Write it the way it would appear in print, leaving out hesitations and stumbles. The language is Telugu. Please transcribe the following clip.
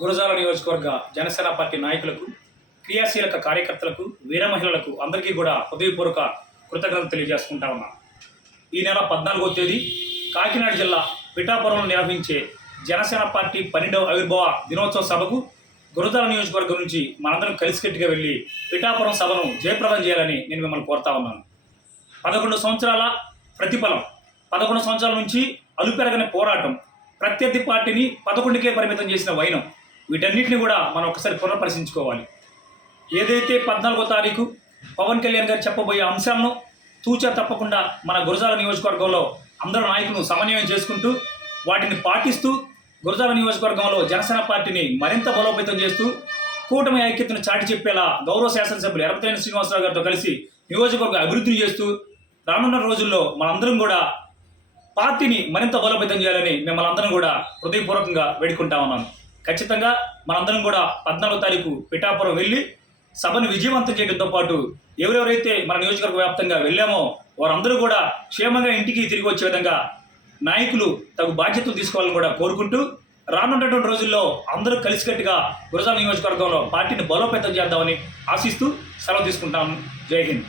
గురజాల నియోజకవర్గ జనసేన పార్టీ నాయకులకు, క్రియాశీలక కార్యకర్తలకు, వీర మహిళలకు అందరికీ కూడా హృదయపూర్వక కృతజ్ఞతలు తెలియజేసుకుంటా ఉన్నా. ఈ నెల 14వ తేదీ కాకినాడ జిల్లా పిఠాపురంలో నిర్వహించే జనసేన పార్టీ 12వ ఆవిర్భావ దినోత్సవ సభకు గురజాల నియోజకవర్గం నుంచి మనందరం కలిసికట్టుగా వెళ్ళి పిఠాపురం సభను జయప్రదం చేయాలని నేను మిమ్మల్ని కోరుతా ఉన్నాను. 11 సంవత్సరాల ప్రతిఫలం, 11 సంవత్సరాల నుంచి అలుపెరగని పోరాటం, ప్రత్యర్థి పార్టీని 11కే పరిమితం చేసిన వైనం, వీటన్నిటిని కూడా మనం ఒకసారి పునఃపరిశీలించుకోవాలి. ఏదైతే 14వ తారీఖు పవన్ కళ్యాణ్ గారు చెప్పబోయే అంశాలను తూచా తప్పకుండా మన గురజాల నియోజకవర్గంలో అందరూ నాయకులు సమన్వయం చేసుకుంటూ వాటిని పాటిస్తూ గురజాల నియోజకవర్గంలో జనసేన పార్టీని మరింత బలోపేతం చేస్తూ కూటమి ఐక్యతను చాటి చెప్పేలా గౌరవ శాసనసభ్యులు ఎర్రపతినేని శ్రీనివాసరావు గారితో కలిసి నియోజకవర్గ అభివృద్ధిని చేస్తూ రానున్న రోజుల్లో మనందరం కూడా పార్టీని మరింత బలోపేతం చేయాలని మిమ్మల్ని అందరం కూడా హృదయపూర్వకంగా వేడుకుంటా ఉన్నాను. ఖచ్చితంగా మనందరం కూడా 14వ తారీఖు పిఠాపురం వెళ్ళి సభను విజయవంతం చేయడంతో పాటు ఎవరెవరైతే మన నియోజకవర్గ వ్యాప్తంగా వెళ్ళామో వారందరూ కూడా క్షేమంగా ఇంటికి తిరిగి వచ్చే విధంగా నాయకులు తగు బాధ్యతలు తీసుకోవాలని కూడా కోరుకుంటూ రానున్నటువంటి రోజుల్లో అందరూ కలిసికట్టుగా గురజాల నియోజకవర్గంలో పార్టీని బలోపేతం చేద్దామని ఆశిస్తూ సెలవు తీసుకుంటాను. జై హింద్.